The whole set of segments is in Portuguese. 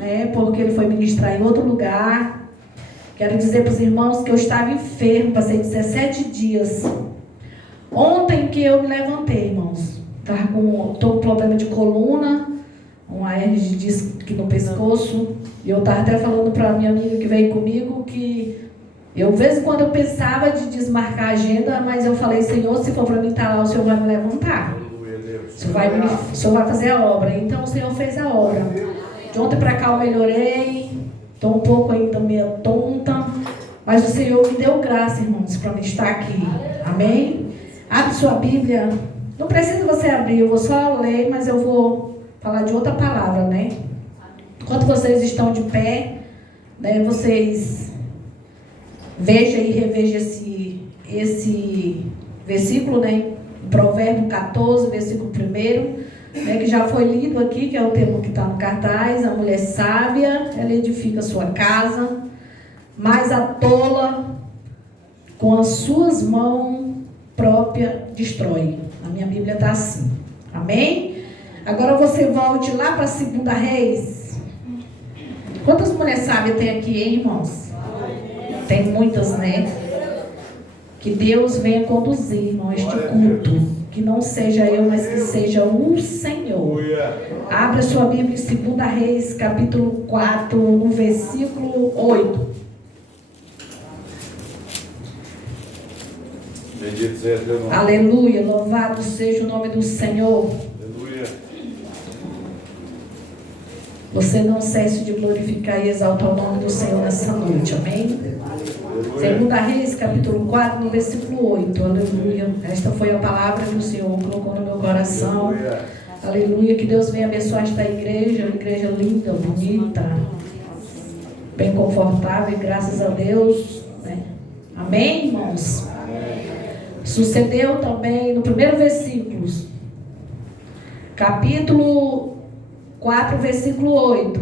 né? Porque ele foi ministrar em outro lugar. Quero dizer para os irmãos que eu estava enfermo, passei 17 dias. Ontem que eu me levantei, irmãos. Estou com problema de coluna, uma hernia de disco aqui no pescoço. E eu estava até falando para a minha amiga que veio comigo que eu, de vez em quando, eu pensava de desmarcar a agenda, mas eu falei, Senhor, se for para mim estar lá, o Senhor vai me levantar. O Senhor vai fazer a obra. Então o Senhor fez a obra. De ontem para cá eu melhorei. Estou um pouco ainda meio tonta. Mas o Senhor me deu graça, irmãos, para me estar aqui. Amém? Abre sua Bíblia. Não precisa você abrir, eu vou só ler, mas eu vou falar de outra palavra, né? Enquanto vocês estão de pé, né, vocês vejam e revejam esse versículo, né? Provérbio 14, versículo 1, né, que já foi lido aqui, que é o termo que está no cartaz. A mulher sábia, ela edifica a sua casa, mas a tola, com as suas mãos próprias, destrói. A minha Bíblia está assim. Amém? Agora você volte lá para 2 Reis. Quantas mulheres sábias tem aqui, hein, irmãos? Tem muitas, né? Que Deus venha conduzir, irmão, este culto. Que não seja eu, mas que seja o Senhor. Abra a sua Bíblia em 2 Reis, capítulo 4, no versículo 8. Bendito seja teu nome. Aleluia, louvado seja o nome do Senhor. Aleluia. Você não cesse de glorificar e exaltar o nome do Senhor nessa noite, amém? 2 Reis, capítulo 4, no versículo 8, aleluia. Esta foi a palavra que o Senhor colocou no meu coração. Aleluia, que Deus venha abençoar esta igreja, uma igreja linda, bonita, bem confortável, graças a Deus, né? Amém, irmãos? Sucedeu também no primeiro versículo, capítulo 4, versículo 8,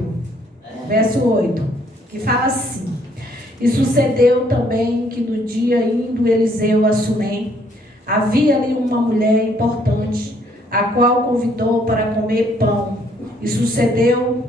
verso 8, que fala assim: e sucedeu também que no dia indo Eliseu a Sunem, havia ali uma mulher importante, a qual convidou para comer pão. E sucedeu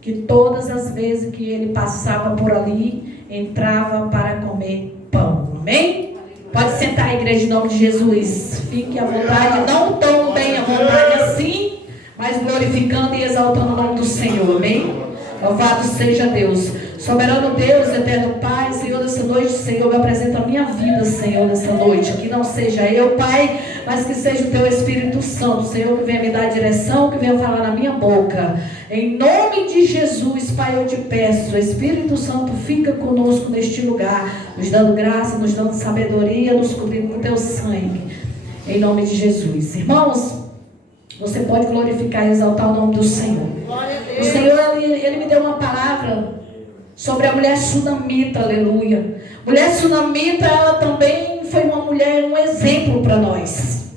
que todas as vezes que ele passava por ali, entrava para comer pão. Amém? Pode sentar, igreja, em nome de Jesus. Fique à vontade, não tão bem à vontade assim, mas glorificando e exaltando o nome do Senhor. Amém? Louvado seja Deus. Soberano Deus, eterno Pai, Senhor, nessa noite, Senhor, me apresenta a minha vida, Senhor, nessa noite. Que não seja eu, Pai, mas que seja o Teu Espírito Santo, Senhor, que venha me dar direção, que venha falar na minha boca. Em nome de Jesus, Pai, eu te peço, Espírito Santo, fica conosco neste lugar, nos dando graça, nos dando sabedoria, nos cobrindo com Teu sangue. Em nome de Jesus. Irmãos, você pode glorificar e exaltar o nome do Senhor. O Senhor, Ele me deu uma palavra sobre a mulher sunamita, aleluia. Mulher sunamita, ela também foi uma mulher, um exemplo para nós.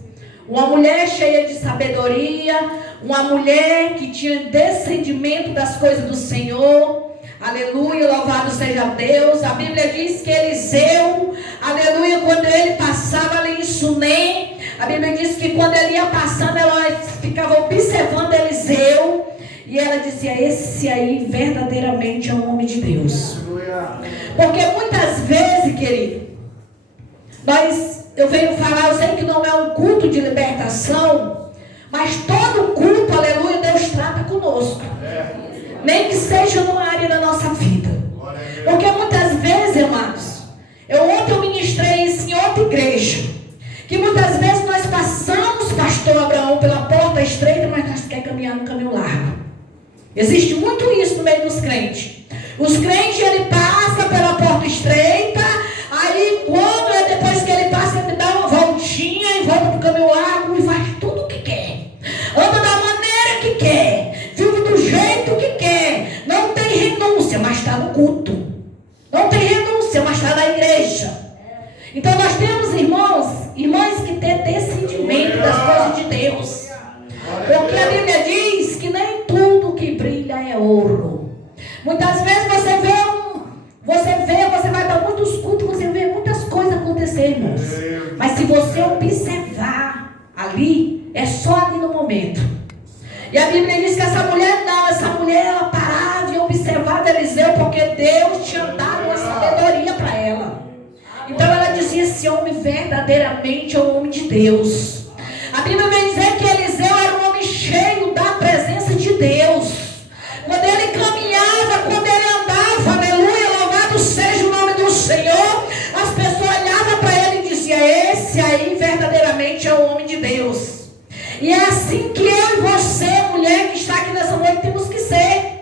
Uma mulher cheia de sabedoria, uma mulher que tinha descendimento das coisas do Senhor. Aleluia, louvado seja Deus. A Bíblia diz que Eliseu, aleluia, quando ele passava ali em Sunem, a Bíblia diz que quando ele ia passando, ela ficava observando Eliseu. E ela dizia, esse aí verdadeiramente é um homem de Deus. Porque muitas vezes, querido, eu venho falar, eu sei que não é um culto de libertação, mas todo culto, aleluia, Deus trata conosco. Nem que seja numa área da nossa vida. Porque muitas vezes, amados, ontem eu ministrei isso em outra igreja, que muitas vezes nós passamos, pastor Abraão, pela porta estreita, mas nós queremos caminhar no caminho largo. Existe muito isso no meio dos crentes. Os crentes, ele passa pela porta estreita, aí quando depois que ele passa, ele dá uma voltinha e volta para o caminho largo e faz tudo o que quer. Anda da maneira que quer, vive do jeito que quer. Não tem renúncia, mas está no culto. Não tem renúncia, mas está na igreja. Então nós temos irmãs que têm descendimento das coisas de Deus. Porque a Bíblia diz que nem tudo que brilha é ouro. Muitas vezes você vai para muitos cultos, você vê muitas coisas acontecer, irmãos. Mas se você observar ali, é só ali no momento. E a Bíblia diz que essa mulher ela parava e observava verdadeiramente é um homem de Deus. A Bíblia vem dizer que Eliseu era um homem cheio da presença de Deus. Quando ele caminhava, quando ele andava, aleluia, louvado seja o nome do Senhor, as pessoas olhavam para ele e diziam: esse aí verdadeiramente é o homem de Deus. E é assim que eu e você, mulher que está aqui nessa noite, temos que ser.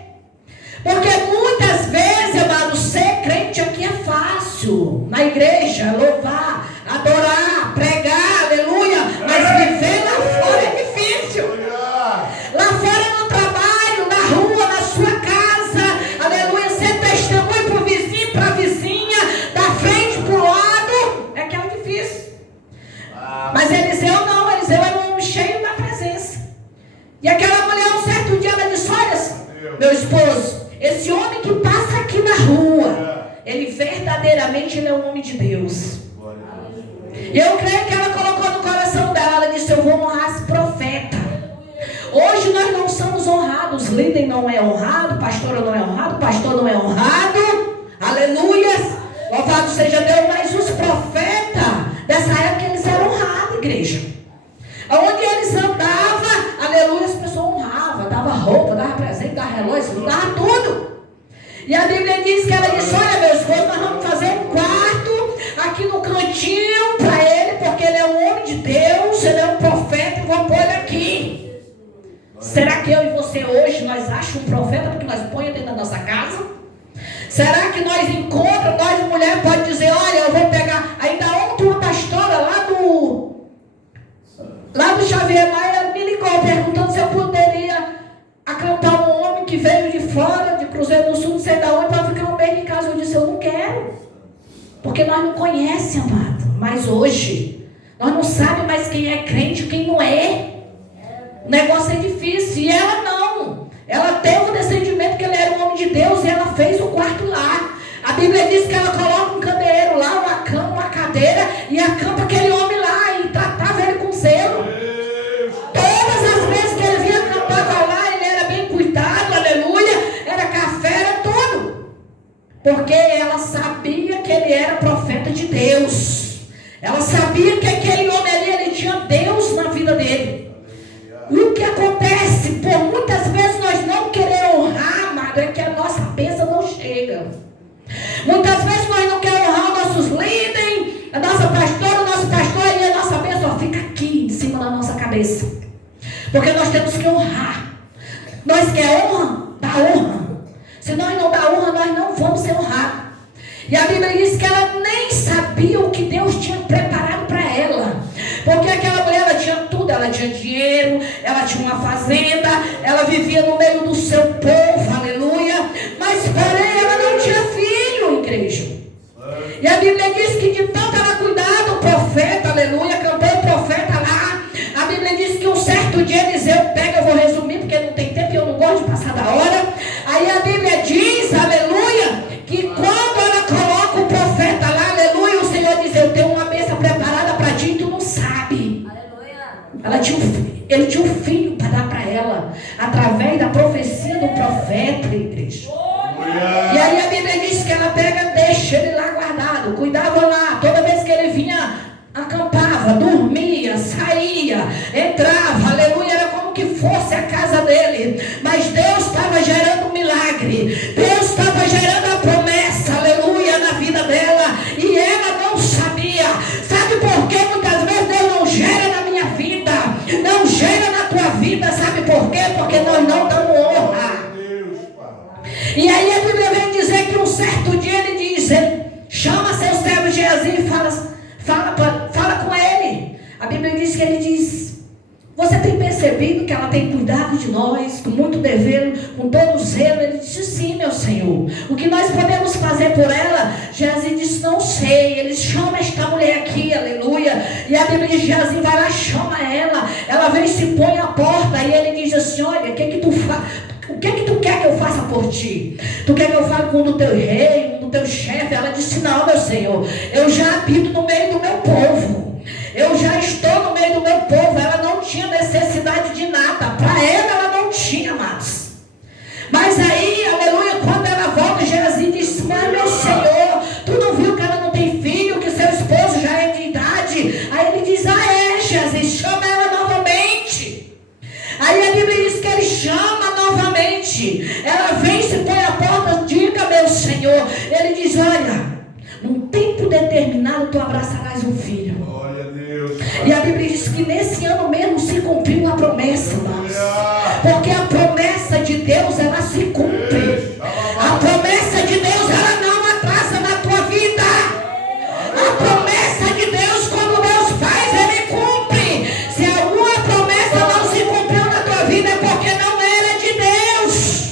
Porque muitas vezes, amado, ser crente aqui é fácil. Na igreja, louvar, adorar, pregar, aleluia. Mas viver lá fora é difícil. Lá fora no trabalho, na rua, na sua casa, aleluia, ser testemunho para o vizinho, para a vizinha, da frente para o lado, é que é difícil. Mas Eliseu não, Eliseu era um homem cheio da presença. E aquela mulher, um certo dia, ela disse: olha, meu esposo, esse homem que passa aqui na rua, ele verdadeiramente ele é um homem de Deus. E eu creio que ela colocou no coração dela, ela disse: eu vou honrar esse profeta. Hoje nós não somos honrados, líder não é honrado, pastora não é honrado, pastor não é honrado, aleluia, louvado seja Deus. Mas os profetas dessa época, eles eram honrados, igreja. Onde eles andavam, aleluia, as pessoas honravam, dava roupa, dava presente, dava relógio, dava tudo. E a Bíblia diz que ela disse: olha, meu esposo, nós vamos fazer um quarto aqui no cantinho para ele, porque ele é um homem de Deus, ele é um profeta, e vamos pôr ele aqui. Será que eu e você hoje, nós achamos um profeta porque nós põe dentro da nossa casa? Será que nós encontramos, nós mulher pode dizer: olha, eu vou pegar, ainda ontem uma pastora lá do Xavier Maia me ligou perguntando se eu poderia acampar um homem que veio de fora, de Cruzeiro do Sul, não sei de onde, para ficar um mês em casa. Eu disse: eu não quero, porque nós não conhecemos, amado. Mas hoje nós não sabemos mais quem é crente e quem não é. O negócio é difícil. E ela não, ela teve o descendimento que ele era um homem de Deus, e ela fez o quarto lá. A Bíblia diz que ela coloca um candeeiro lá, uma cama, uma cadeira, e acampa aquele homem lá, e tratava ele com zelo. Todas as vezes que ele vinha acampar lá, ele era bem cuidado, aleluia, era café, era tudo. Porque ela sabia que ele era profeta de Deus. Ela sabia que aquele homem ali, ele tinha Deus na vida dele. E o que acontece, por muitas vezes nós não queremos honrar, amado, é que a nossa bênção não chega. Muitas vezes nós não queremos honrar nossos líderes, a nossa pastora, o nosso pastor, e a nossa bênção fica aqui, em cima da nossa cabeça. Porque nós temos que honrar. Nós queremos honra, dá honra. Se nós não dá honra, nós não vamos ser honrados. E a Bíblia diz que ela nem sabia o que Deus tinha preparado para ela. Porque aquela mulher, ela tinha tudo, ela tinha dinheiro, ela tinha uma fazenda, ela vivia no meio do seu povo, aleluia. Mas porém, ela não tinha filho, igreja. E a Bíblia diz que de tanto ela cuidar do profeta, aleluia, cantou o profeta lá. A Bíblia diz que um certo dia Eliseu pega, eu vou resumir porque não tem tempo e eu não gosto de passar da hora. Aí a Bíblia diz, aleluia, que quando ela coloca o profeta lá, aleluia, o Senhor diz: eu tenho uma bênção preparada para ti e tu não sabe. Ele tinha um filho para dar para ela, através da profecia do profeta, igreja. E aí a Bíblia diz que ela pega, deixa ele lá guardado, cuidava lá, toda vez que ele vinha, acampava, dormia, saía, entrava, aleluia, era como que fosse a casa dele. Mas Deus estava gerando um milagre, Deus estava gerando a promessa, aleluia, na vida dela, e ela não sabia. Sabe por que muitas vezes Deus não gera na minha vida, não gera na tua vida? Sabe por quê? Porque nós não damos honra. E aí a Bíblia vem dizer que um certo dia ele diz, chama seu servo Geazi e fala com ele. A Bíblia diz que ele diz: você tem percebido que ela tem cuidado de nós, com muito dever, com todo zelo? Ele disse: sim, meu Senhor. O que nós podemos fazer por ela? Geazi disse: não sei. Ele chama esta mulher aqui, aleluia. E a Bíblia diz: Geazi vai lá, chama ela. Ela vem e se põe à porta. E ele diz assim: olha, o que que tu faz? O que tu quer que eu faça por ti? Tu quer que eu fale com o do teu rei, do teu chefe? Ela disse: não, meu Senhor, eu já habito no meio do meu povo, eu já estou no meio do meu povo. Ela não tinha necessidade de nada, para ela não tinha mais. Mas aí, aleluia, quando ela volta, Geazi disse: mas meu Senhor, tu não viu que ela não tem filho, que seu esposo já é de idade? Senhor. Ele diz: olha, num tempo determinado tu abraçarás um filho. Glória a Deus. E a Bíblia diz que nesse ano mesmo se cumpriu a promessa, irmãos. Porque a promessa de Deus, ela se cumpre. A promessa de Deus, ela não atrasa na tua vida. A promessa de Deus, quando Deus faz, Ele cumpre. Se alguma promessa não se cumpriu na tua vida, é porque não era de Deus.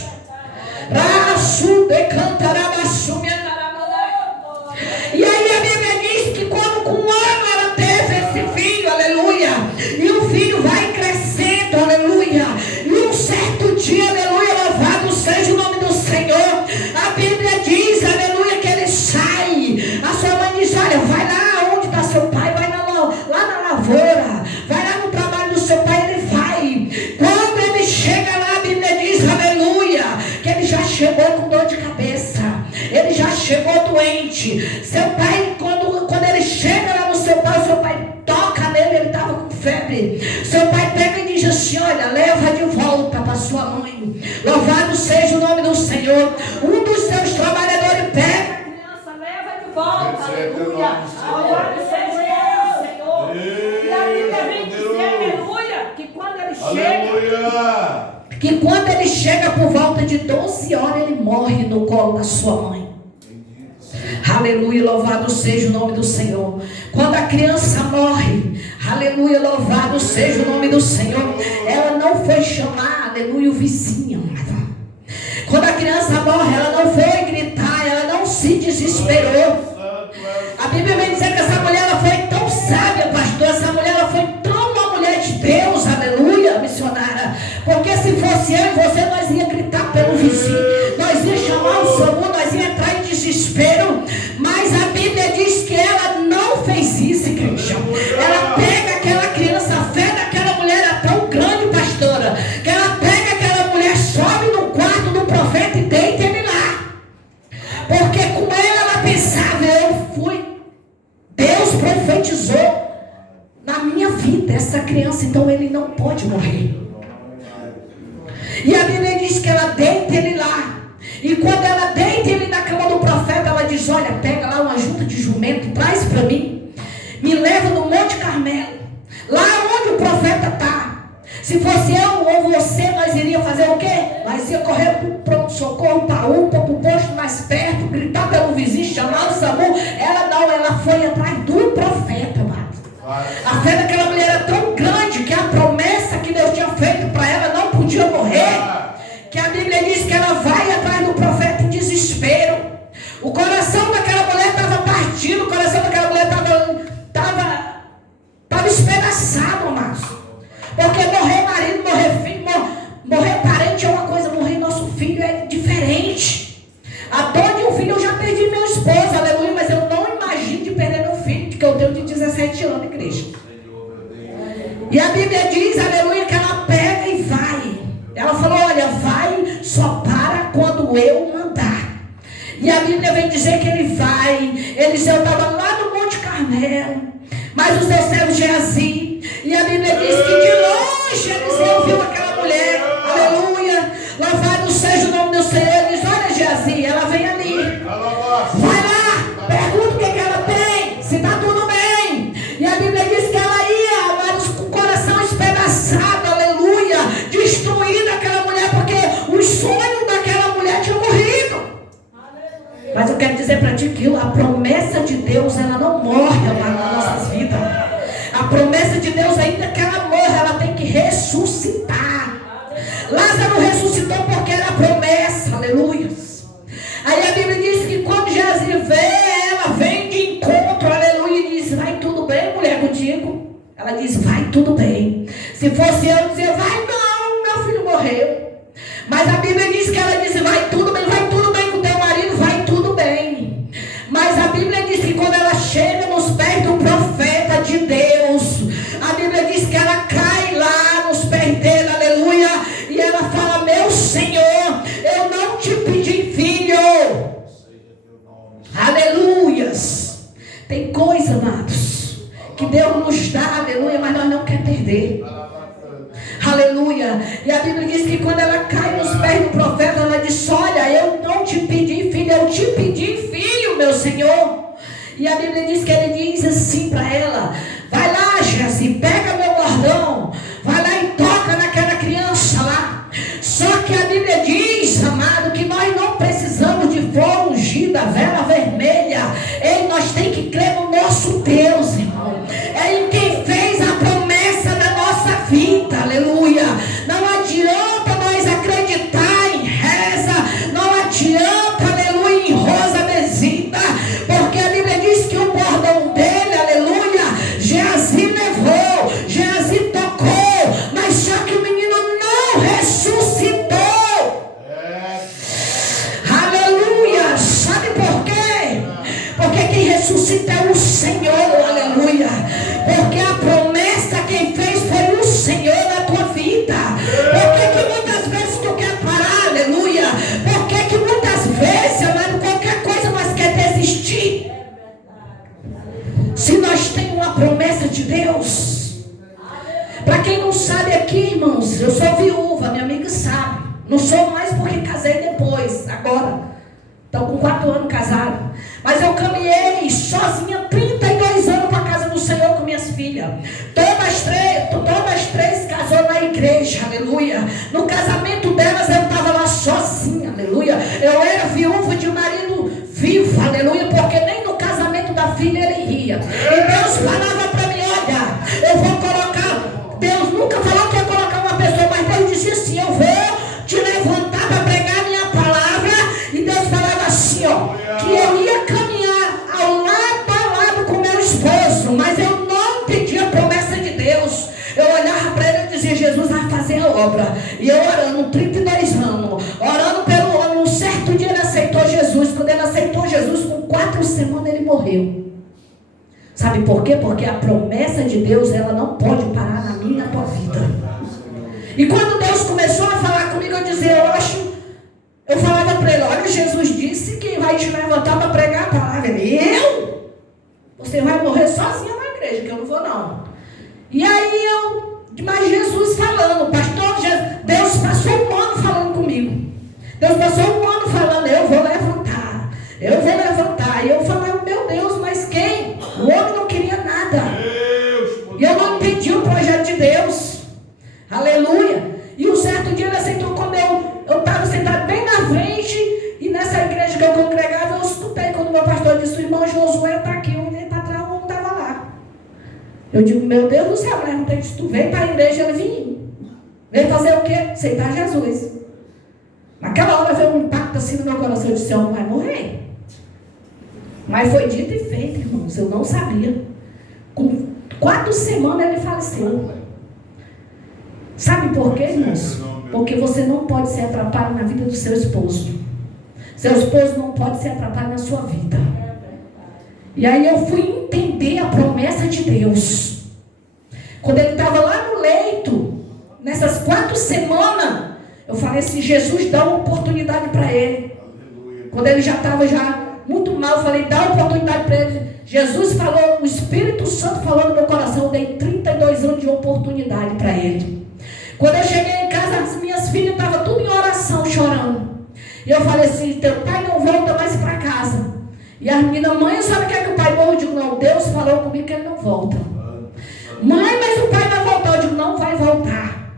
E aí a Bíblia diz que quando com um ano ela teve esse filho, aleluia, e o filho vai crescendo, aleluia, e um certo dia, aleluia, louvado seja o nome do Senhor, a Bíblia diz, aleluia, que ele sai. A sua mãe diz: olha, vai lá onde está seu pai, vai lá na lavoura, vai lá no trabalho do seu pai. Ele vai. Quando ele chega lá, a Bíblia diz, aleluia, que ele já chegou com dor de cabeça, ele já chegou doente. Seu pai, quando ele chega lá no seu pai toca nele, ele estava com febre. Seu pai pega e diz assim: olha, leva de volta para sua mãe. Louvado seja o nome do Senhor. Um dos seus trabalhadores pega a criança, leva de volta, aleluia. Louvado seja o nome do Senhor. E a Bíblia vem dizer, aleluia, que quando ele chega, que quando ele chega por volta de 12 horas, ele morre no colo da sua mãe. Aleluia, louvado seja o nome do Senhor. Quando a criança morre, aleluia, louvado seja o nome do Senhor, ela não foi chamar, aleluia, o vizinho, amada. Quando a criança morre, ela não foi gritar, ela não se desesperou. A Bíblia vem dizer que essa mulher, ela foi tão sábia, pastor, essa mulher, ela foi tão uma mulher de Deus, aleluia, missionária, porque se fosse eu e você, nós ia gritar pelo vizinho, nós ia chamar o SAMU, nós ia entrar em desespero. Mas a Bíblia diz que ela não fez isso, igreja. Ela pega aquela criança, a fé daquela mulher era tão grande, pastora, que ela pega aquela mulher, sobe no quarto do profeta e deita ele lá. Porque com ela pensava: eu fui, Deus profetizou na minha vida essa criança, então ele não pode morrer. E a Bíblia diz que ela deita ele lá. E quando ela deita ele na cama do profeta, ela diz: olha, pega lá uma junta de jumento, traz para mim, me leva no Monte Carmelo, lá onde o profeta está. Se fosse eu ou você, nós iríamos fazer o quê? Nós ia correr para o pronto-socorro, para a UPA, para o posto mais perto, gritar pelo vizinho, chamar o SAMU. Ela não, ela foi atrás do profeta, amado. A fé daquela mulher era tão grande que a promessa que Deus tinha feito para ela não podia morrer, que a Bíblia diz que ela vai atrás do profeta em desespero. O coração daquela mulher estava partido, o coração daquela mulher estava espedaçado, amados. Porque morrer marido, morrer filho, morrer parente é uma coisa, morrer nosso filho é diferente. A dor de um filho, eu já perdi meu esposo, aleluia, mas eu não imagino de perder meu filho, que eu tenho de 17 anos, igreja. E a Bíblia diz, aleluia, que ela pega e vai. Ela falou: olha, vai, só para quando eu mandar. E a Bíblia vem dizer que ele vai. Eliseu estava lá no Monte Carmelo, mas o seu servo Geazi. E a Bíblia diz que de longe Eliseu viu aquela mulher, aleluia, louvado seja o nome do Senhor. Ele diz: olha, Geazi, ela vem ali, vai lá, pergunta o que ela tem, se está tudo bem. E a Bíblia diz que ela ia, amados, com o coração espedaçado, aleluia, destruída aquela mulher, porque os sonhos daquela mulher tinham morrido. Mas eu quero dizer para ti que a promessa de Deus, ela não morre, amado, nas nossas vidas. A promessa de Deus, ainda que ela morra, ela tem que ressuscitar. Lázaro ressuscitou porque era a promessa, aleluia. Aí a Bíblia diz que quando Geazi vê, ela vem de encontro, aleluia, e diz: vai tudo bem, mulher, contigo? Ela diz: vai tudo bem. Se fosse eu, dizia: vai não, meu filho morreu. Mas a Bíblia diz que ela diz: vai tudo bem com teu marido, vai tudo bem. Mas a Bíblia diz que quando ela chega nos pés do profeta de Deus, a Bíblia diz que ela cai lá nos pés dele, aleluia, e ela fala: meu Senhor, eu não te pedi filho. Aleluias. Tem coisa, amados, que Deus nos dá, aleluia, mas nós não queremos perder. Aleluia. E a Bíblia diz que quando ela cai nos pés do profeta, ela diz: olha, eu não te pedi filho, eu te pedi a Bíblia diz que ele diz assim para ela: vai lá, Geazi, pega meu bordão, vai lá e toca naquela criança lá. Só que a Bíblia diz, amado, que nós não precisamos de flor ungida, vela vermelha. Ei, nós temos que crer no nosso Deus, irmão. É em quem fez a promessa da nossa vida, aleluia. Não adianta nós acreditar em reza, não adianta, aleluia, em rosa mesita, porque a Bíblia diz que o bordão dele, aleluia, Geazi levou, Geazi tocou, mas só que o menino não ressuscitou. Aleluia. Sabe por quê? Porque quem ressuscita é o Senhor, aleluia. Porque a promessa quem fez foi o Senhor na tua vida. Por que que muitas vezes tu quer parar, aleluia? Por que que muitas vezes, amado, qualquer coisa nós quer desistir? Se nós temos uma promessa de Deus. Para quem não sabe aqui, irmãos, eu sou viúva, minha amiga sabe. Não sou mais porque casei depois, agora. Estou com 4 anos casado. Mas eu caminhei sozinha 32 anos para a casa do Senhor com minhas filhas. Todas três casou na igreja, aleluia. No casamento delas eu estava lá sozinha, aleluia. Eu era viúva de um marido vivo, aleluia, porque nem no casamento da filha ele ria. E Deus falava para mim: olha, eu vou colocar. Deus nunca falou que ia colocar uma pessoa, mas Deus disse assim: eu vou te levantar para pregar a minha palavra. E Deus falava assim, ó, que eu ia caminhar ao lado a lado com meu esposo, mas eu não pedi a promessa de Deus. Eu olhava para ele e dizia: Jesus vai fazer a obra. E eu orando 32 anos, orando pelo homem. Um certo dia ele aceitou Jesus. Quando ele aceitou Jesus, com 4 semanas ele morreu. Sabe por quê? Porque a promessa de Deus, ela não pode parar na minha e na tua vida. E quando Deus começou a falar comigo, eu dizia: eu falava para ele: olha, Jesus disse que vai te levantar para pregar a palavra. Ele: você vai morrer sozinha na igreja, que eu não vou não. E aí mas Jesus falando, pastor, Deus passou um ano falando comigo. Deus passou um ano falando: eu vou levantar. E eu falava: meu Deus, mas quem? O homem não queria nada. E eu não entendi o projeto de Deus. Aleluia. E um certo dia ele aceitou. Quando eu estava sentado bem na frente, e nessa igreja que eu congregava, eu escutei quando o meu pastor disse: o irmão Josué está aqui. Eu olhei para trás, o homem estava lá. Eu digo: meu Deus do céu, mas não tem que tu veio para a igreja, ele vinha. Veio fazer o quê? Aceitar Jesus. Naquela hora veio um impacto assim no meu coração. Eu disse: eu não vai morrer. Mas foi dito e feito, irmãos. Eu não sabia. Com 4 semanas ele faleceu. Sabe por quê, irmãos? Porque você não pode ser atrapalhado na vida do seu esposo. Seu esposo não pode ser atrapalhado na sua vida. E aí eu fui entender a promessa de Deus. Quando ele estava lá no leito, nessas 4 semanas, eu falei assim: Jesus, dá uma oportunidade para ele. Quando ele já estava muito mal, eu falei: dá uma oportunidade para ele. Jesus falou, o Espírito Santo falou no meu coração. Eu dei 32 anos de oportunidade para ele. Quando eu cheguei em casa, as minhas filhas estavam tudo em oração, chorando. E eu falei assim: teu pai não volta mais para casa. E as meninas: mãe, sabe o que é que o pai morre? Eu digo: não, Deus falou comigo que ele não volta. Mãe, mas o pai vai voltar. Eu digo: não vai voltar.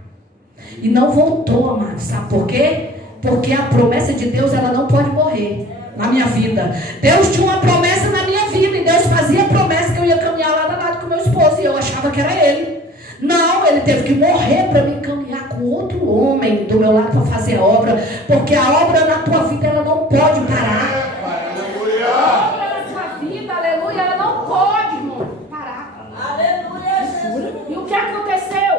E não voltou, amado. Sabe por quê? Porque a promessa de Deus, ela não pode morrer na minha vida. Deus tinha uma promessa na minha vida. E Deus fazia promessa que eu ia caminhar lado a lado com meu esposo. E eu achava que era ele. Não, ele teve que morrer para me caminhar com outro homem do meu lado para fazer a obra. Porque a obra na tua vida, ela não pode parar. Aleluia. A obra na tua vida, aleluia, ela não pode, irmão, parar. Aleluia, Jesus. E o que aconteceu?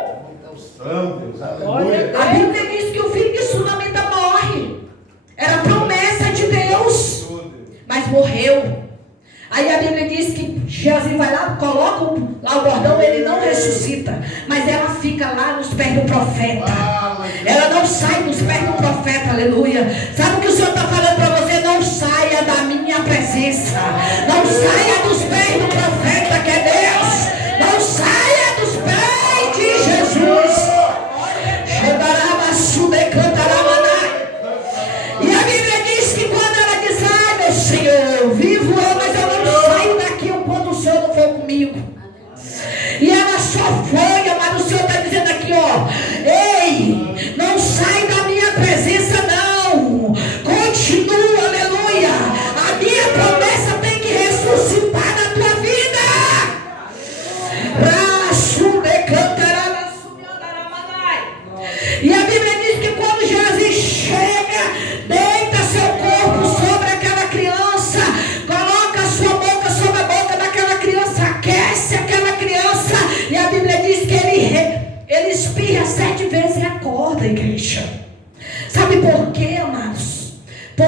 Aleluia. A Bíblia diz que o filho de Sunamita morre. Era promessa de Deus, mas morreu. Aí a Bíblia diz que Geazi vai lá, coloca lá o bordão, ele não ressuscita, mas ela fica lá nos pés do profeta. Ela não sai dos pés do profeta, aleluia. Sabe o que o Senhor está falando para você? Não saia da minha presença. Não saia dos pés do profeta, que é Deus. Não saia dos pés de Jesus. E a Bíblia diz que quando ela diz: ai, meu Senhor, vivo eu, mas eu não saio daqui, eu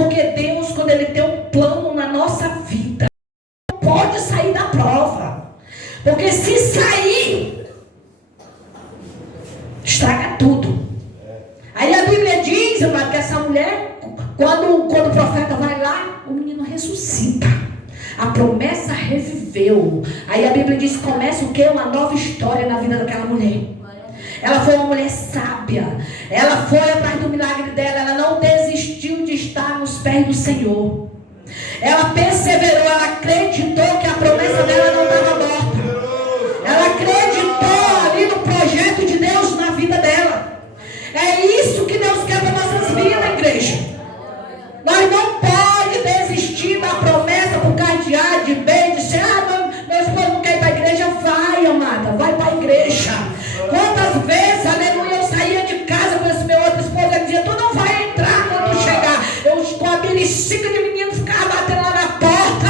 porque Deus, quando Ele tem um plano na nossa vida, não pode sair da prova. Porque se sair, estraga tudo. Aí a Bíblia diz, amado, que essa mulher, quando o profeta vai lá, o menino ressuscita. A promessa reviveu. Aí a Bíblia diz, começa o quê? Uma nova história na vida daquela mulher. Ela foi uma mulher sábia. Ela foi atrás do milagre dela. Ela não desistiu de estar nos pés do Senhor. Ela perseverou. Ela acreditou que a promessa dela não estava morta. Ela acreditou ali no projeto de Deus na vida dela. É isso que Deus quer para nossas vidas, igreja. Nós não podemos desistir da promessa por causa de A, de B, de C. Meu esposo não quer ir para a igreja. Vai, amada, vai para a igreja. Quantas vezes, aleluia, eu saía de casa com esse meu outro esposo, ele dizia, tu não vai entrar quando chegar. Eu estou a beliscica de meninos, ficava batendo lá na porta.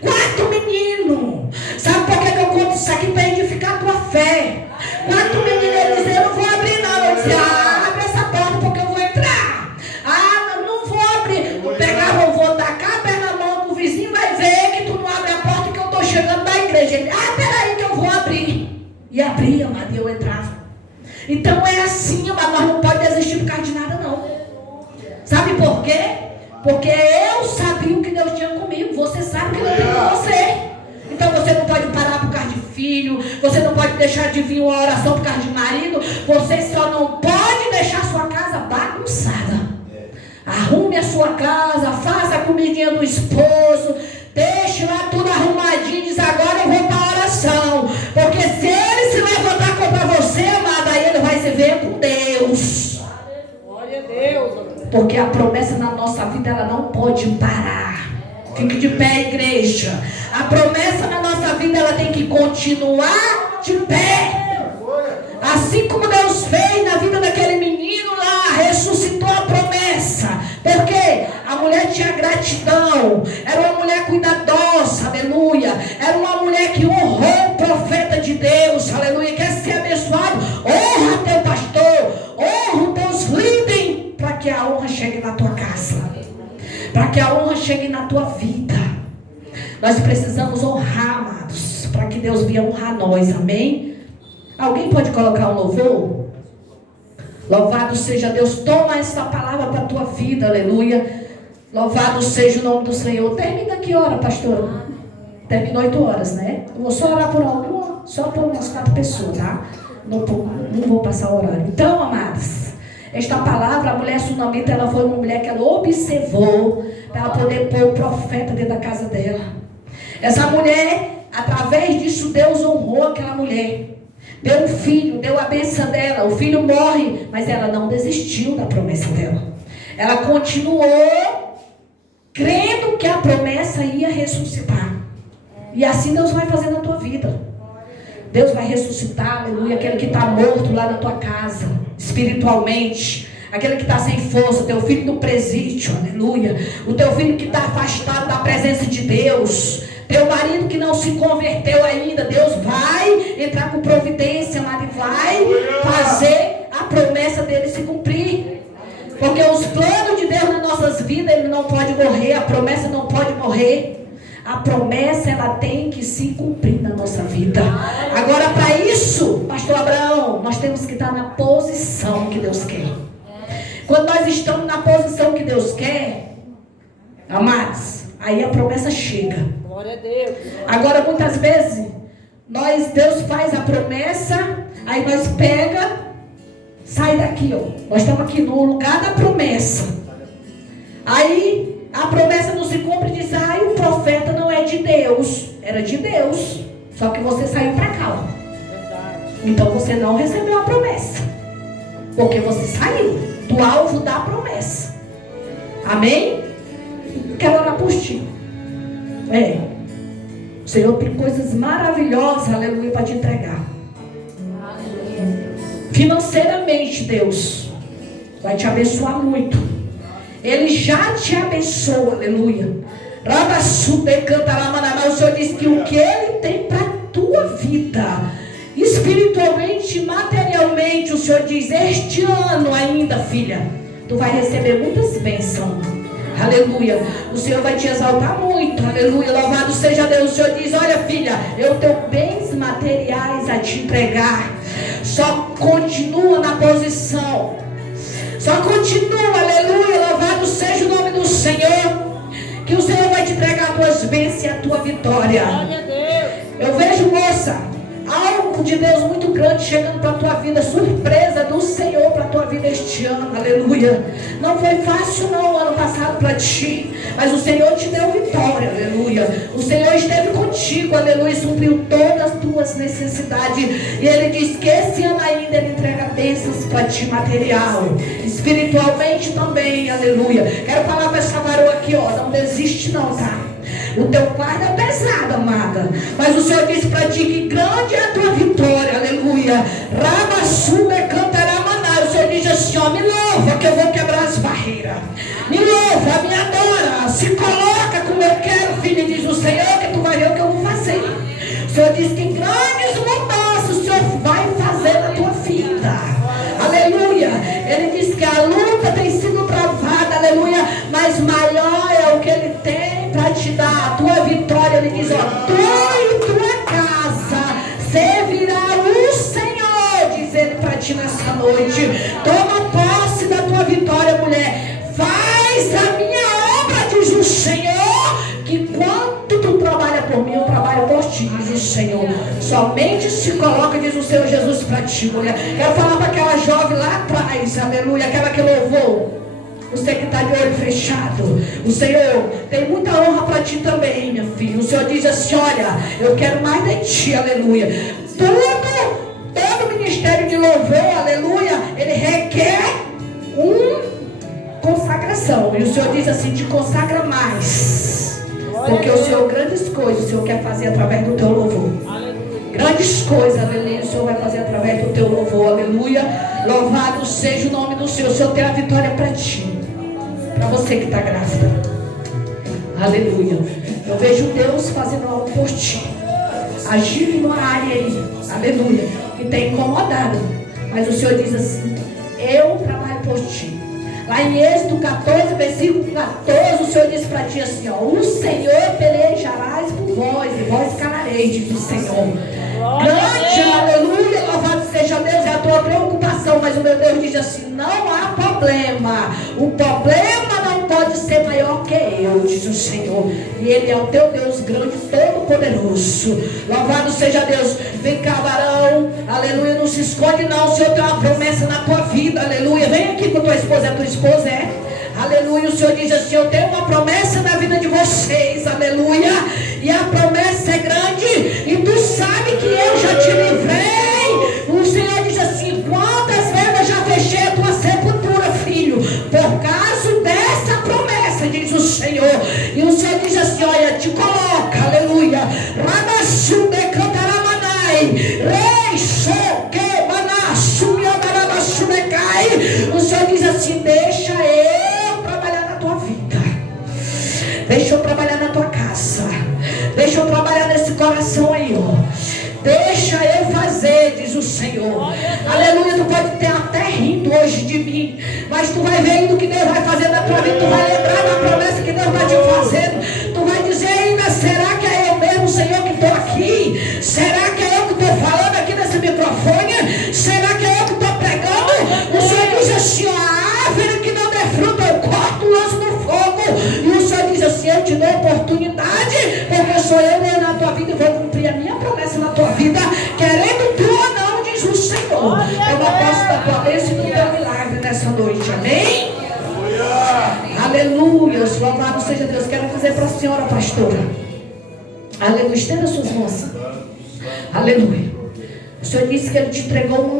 4 meninos. Sabe por que eu conto isso aqui? Para edificar a tua fé. 4 meninos, ele dizia, eu não vou abrir não. Eu dizia, abre essa porta porque eu vou entrar. Não vou abrir. Eu pegava, eu vou tacar a perna na mão, o vizinho vai ver que tu não abre a porta que eu estou chegando da igreja. Ele, peraí que eu vou abrir. E abria, amado, e eu entrava. Então é assim, amado, nós não podemos desistir por causa de nada, não. Sabe por quê? Porque eu sabia o que Deus tinha comigo. Você sabe o que Deus tem com você. Então você não pode parar por causa de filho. Você não pode deixar de vir uma oração por causa de marido. Você só não pode deixar sua casa bagunçada. Arrume a sua casa, faça a comidinha do esposo. Deixe lá tudo arrumadinho, diz agora eu vou para a oração. Porque se ele se levantar contra você, amada, aí ele vai se ver com Deus. Glória a Deus. Porque a promessa na nossa vida, ela não pode parar. Fique de pé, igreja. A promessa na nossa vida, ela tem que continuar de pé. Assim como Deus fez na vida daquele menino lá, ressuscitou a promessa. Porque a mulher tinha gratidão, era uma mulher cuidadosa, aleluia. Era uma mulher que honrou o profeta de Deus, aleluia. Quer ser abençoado? Honra teu pastor, honra os teus líderes, para que a honra chegue na tua casa, para que a honra chegue na tua vida. Nós precisamos honrar, amados, para que Deus venha honrar nós, amém? Alguém pode colocar um louvor? Louvado seja Deus. Toma essa palavra para a tua vida, aleluia. Louvado seja o nome do Senhor. Termina que hora, pastora? Termina 8 horas, né? Eu vou só orar por alguma, só por umas 4 pessoas, tá? Não vou passar o horário. Então, amados, esta palavra, a mulher sunamita, ela foi uma mulher que ela observou para ela poder pôr o profeta dentro da casa dela. Essa mulher, através disso, Deus honrou aquela mulher. Deu um filho, deu a bênção dela. O filho morre, mas ela não desistiu da promessa dela. Ela continuou crendo que a promessa ia ressuscitar. E assim Deus vai fazer na tua vida. Deus vai ressuscitar, aleluia, aquele que está morto lá na tua casa, espiritualmente. Aquele que está sem força, teu filho do presídio, aleluia. O teu filho que está afastado da presença de Deus. Teu marido que não se converteu ainda, Deus vai entrar com providência, mas vai fazer a promessa dele se cumprir. Porque os planos de Deus nas nossas vidas, ele não pode morrer, a promessa não pode morrer. A promessa, ela tem que se cumprir na nossa vida. Agora, para isso, pastor Abraão, nós temos que estar na posição que Deus quer. Quando nós estamos na posição que Deus quer, amados, aí a promessa chega. Glória a Deus. Agora, muitas vezes, Deus faz a promessa, aí nós pega, sai daqui, ó. Nós estamos aqui no lugar da promessa. Aí a promessa não se cumpre e diz, o profeta não é de Deus. Era de Deus. Só que você saiu para cá, ó. Verdade. Então você não recebeu a promessa. Porque você saiu do alvo da promessa. Amém? Quero orar por ti. O Senhor tem coisas maravilhosas, aleluia, para te entregar. Financeiramente, Deus vai te abençoar muito. Ele já te abençoa, aleluia. O Senhor diz que o que Ele tem para a tua vida, espiritualmente, materialmente, o Senhor diz, este ano ainda, filha, tu vai receber muitas bênçãos. Aleluia. O Senhor vai te exaltar muito. Aleluia. Louvado seja Deus. O Senhor diz: olha, filha, eu tenho bens materiais a te entregar. Só continua na posição. Só continua. Aleluia. Louvado seja o nome do Senhor. Que o Senhor vai te entregar as tuas bênçãos e a tua vitória. Eu vejo, moça, algo de Deus muito grande chegando para a tua vida. Surpresa do Senhor para a tua vida este ano. Aleluia. Não foi fácil não o ano passado para ti, mas o Senhor te deu vitória. Aleluia. O Senhor esteve contigo. Aleluia. Supriu todas as tuas necessidades. E Ele diz que esse ano ainda Ele entrega bênçãos para ti, material, espiritualmente também. Aleluia. Quero falar para essa varoa aqui, ó. Não desiste não, tá? O teu fardo é pesado, amada, mas o Senhor disse para ti que grande é a tua vitória. Aleluia. Rabassume cantaramaná. O Senhor diz assim, ó: me louva que eu vou quebrar as barreiras. Me louva, me adora. Se coloca como eu quero, filho, diz o Senhor, que tu vai ver o que eu vou fazer. O Senhor diz que grandes mudanças o Senhor vai fazer na tua vida. Aleluia. Ele diz que a luta tem sido travada. Aleluia. Mas maior é o que Ele tem para te dar, a tua vitória. Ele diz, ó: tu e tua casa servirá o Senhor, diz Ele para ti nessa noite. Toma posse da tua vitória, mulher. Faz a minha obra, diz o Senhor, que quanto tu trabalha por mim, eu trabalho por ti, diz o Senhor. Somente se coloca, diz o Senhor Jesus, para ti, mulher. Quero falar para aquela jovem lá atrás, aleluia, aquela que louvou. Você que está de olho fechado, o Senhor tem muita honra para ti também, minha filha. O Senhor diz assim, olha, eu quero mais de ti, aleluia. Todo ministério de louvor, aleluia, ele requer consagração. E o Senhor diz assim, te consagra mais. Porque o Senhor, grandes coisas o Senhor quer fazer através do teu louvor. Grandes coisas, aleluia, o Senhor vai fazer através do teu louvor, aleluia. Louvado seja o nome do Senhor. O Senhor tem a vitória para ti. Para você que está grávida, aleluia. Eu vejo Deus fazendo algo por ti, agindo numa área aí, aleluia, que tem incomodado. Mas o Senhor diz assim, eu trabalho por ti. Lá em Êxodo 14, versículo 14, o Senhor diz para ti assim, ó: o Senhor pelejarás por vós, e vós calareis, diz o Senhor. Grande, aleluia, louvado seja Deus, é a tua preocupação, mas o meu Deus diz assim, não há problema. O problema não pode ser maior que eu, diz o Senhor. E Ele é o teu Deus grande, todo poderoso. Louvado seja Deus. Vem cá, varão, aleluia, não se esconde não. O Senhor tem uma promessa na tua vida, aleluia. Vem aqui com tua esposa, a tua esposa é, aleluia. O Senhor diz assim, eu tenho uma promessa na vida de vocês, aleluia. E a promessa é grande, e tu sabe que eu já te livrei. O Senhor diz assim, quantas vezes eu já fechei a tua sepultura, filho, por causa dessa promessa, diz o Senhor. E o Senhor diz assim, olha, te coloca, aleluia. Rabassume cantaramanai, rei soque manassume andarabassume cai. O Senhor diz assim, deixa eu trabalhar na tua vida, deixa eu trabalhar na tua casa, deixa eu trabalhar nesse coração aí, ó. Deixa eu fazer, diz o Senhor. Aleluia, tu pode ter até rindo hoje de mim, mas tu vai vendo o que Deus vai fazer na tua vida. Tu vai lembrar da promessa que Deus vai te fazendo. Tu vai dizer ainda, será que é eu mesmo, Senhor, que estou aqui? Será que é eu que estou falando aqui nesse microfone? Será que é eu que estou pregando? O Senhor diz assim, a árvore que não der fruto eu corto, lanço no fogo. E o Senhor diz assim, eu te dou oportunidade, porque sou eu na tua vida e vou cumprir a minha promessa na tua vida, querendo tu ou não, diz o Senhor. Eu não posso dar tua bênção e do teu milagre nessa noite, amém? Aleluia, louvado seja Deus. Quero dizer para a senhora pastora, aleluia, estenda suas mãos, aleluia. O Senhor disse que Ele te entregou uma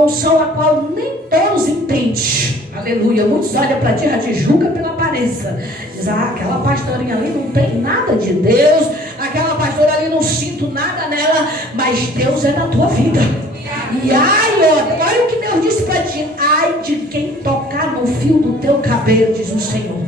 unção a qual nem todos entendem. Aleluia. Muitos olham para ti e já te julgam pela aparência. Diz, aquela pastorinha ali não tem nada de Deus. Aquela pastora ali não sinto nada nela. Mas Deus é na tua vida. E olha o que Deus disse para ti. Ai de quem tocar no fio do teu cabelo, diz o Senhor.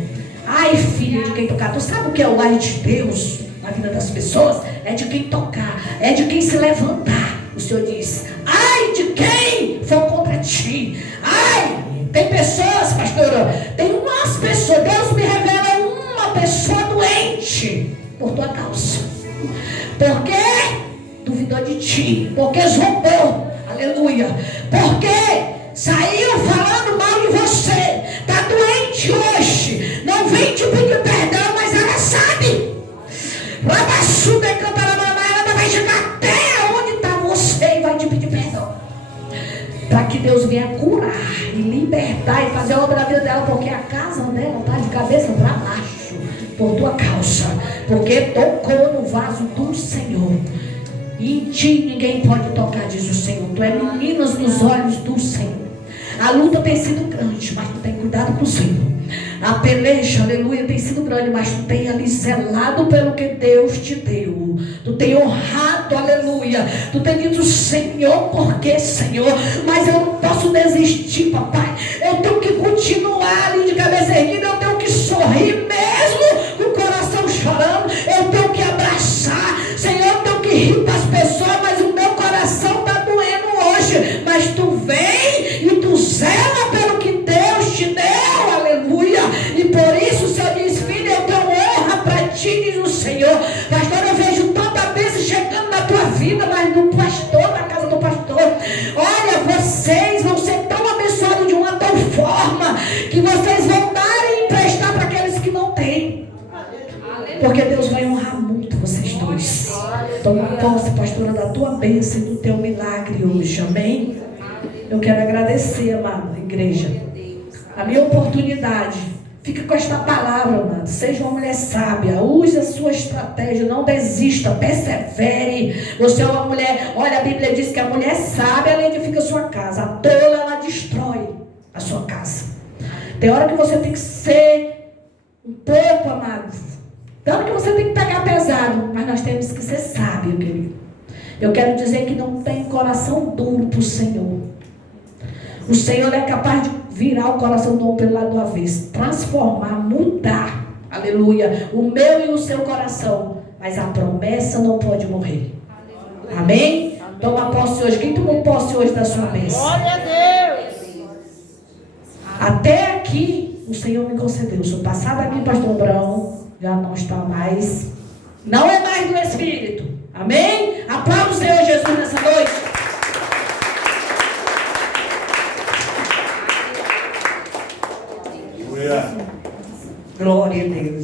Ai, filho, de quem tocar. Tu sabe o que é o ai de Deus na vida das pessoas? É de quem tocar, é de quem se levantar. O Senhor diz, ai de quem for contra ti. Ai, Tem pessoas, pastora, tem umas pessoas, Deus me revela uma pessoa doente por tua causa. Porque duvidou de ti, porque zombou, aleluia, porque saiu falando mal de você, está doente hoje, não vem te pedir perdão, mas ela sabe. Ela vai chegar até onde está você e vai te pedir perdão, para que Deus venha curar e libertar e fazer a obra da vida dela, porque a casa dela está de cabeça para baixo por tua causa, porque tocou no vaso do Senhor. E em ti ninguém pode tocar, diz o Senhor. Tu é meninas nos olhos do Senhor. A luta tem sido grande, mas tu tem cuidado com o Senhor. A peleja, aleluia, tem sido grande, mas tu tem ali zelado pelo que Deus te deu. Tu tem honrado, aleluia. Tu tem dito, Senhor, porque Senhor, mas eu não posso desistir, papai. Eu tenho que continuar ali de cabeça erguida, eu tenho que sorrir mesmo com o coração chorando. Eu tenho que abraçar, Senhor, eu tenho que rir para as pessoas, mas o meu coração está doendo hoje. Mas tu vem e tu zela pelo que Deus te deu, aleluia. E por isso o Senhor diz, filho, eu tenho honra para ti, diz o Senhor. Pastor, eu vejo tanta bênção chegando na tua vida, mas no pastor, na casa do pastor. Olha, vocês vão ser tão abençoados de uma tal forma que vocês vão dar e emprestar para aqueles que não têm. Porque Deus vai honrar muito vocês dois. Toma posse, pastora, da tua bênção e do teu milagre hoje, amém? Eu quero agradecer, amada igreja, a minha oportunidade. Fica com esta palavra, amado. Seja uma mulher sábia, use a sua estratégia, não desista, persevere. Você é uma mulher, olha, a Bíblia diz que a mulher sábia, ela edifica a sua casa, a tola, ela destrói a sua casa. Tem hora que você tem que ser um pouco, amado, tanto que você tem que pegar pesado, mas nós temos que ser sábio, querido. Eu quero dizer que não tem coração duro para o Senhor. O Senhor é capaz de virar o coração do homem pelo lado do avesso, transformar, mudar, aleluia, o meu e o seu coração. Mas a promessa não pode morrer. Amém? Toma posse hoje. Quem tomou posse hoje da sua bênção? Glória a Deus. Até aqui o Senhor me concedeu. Se eu passar daqui, pastor Brão, já não está mais. Não é mais do Espírito. Amém? Aplauda o Senhor Jesus nessa noite. Glória a Deus.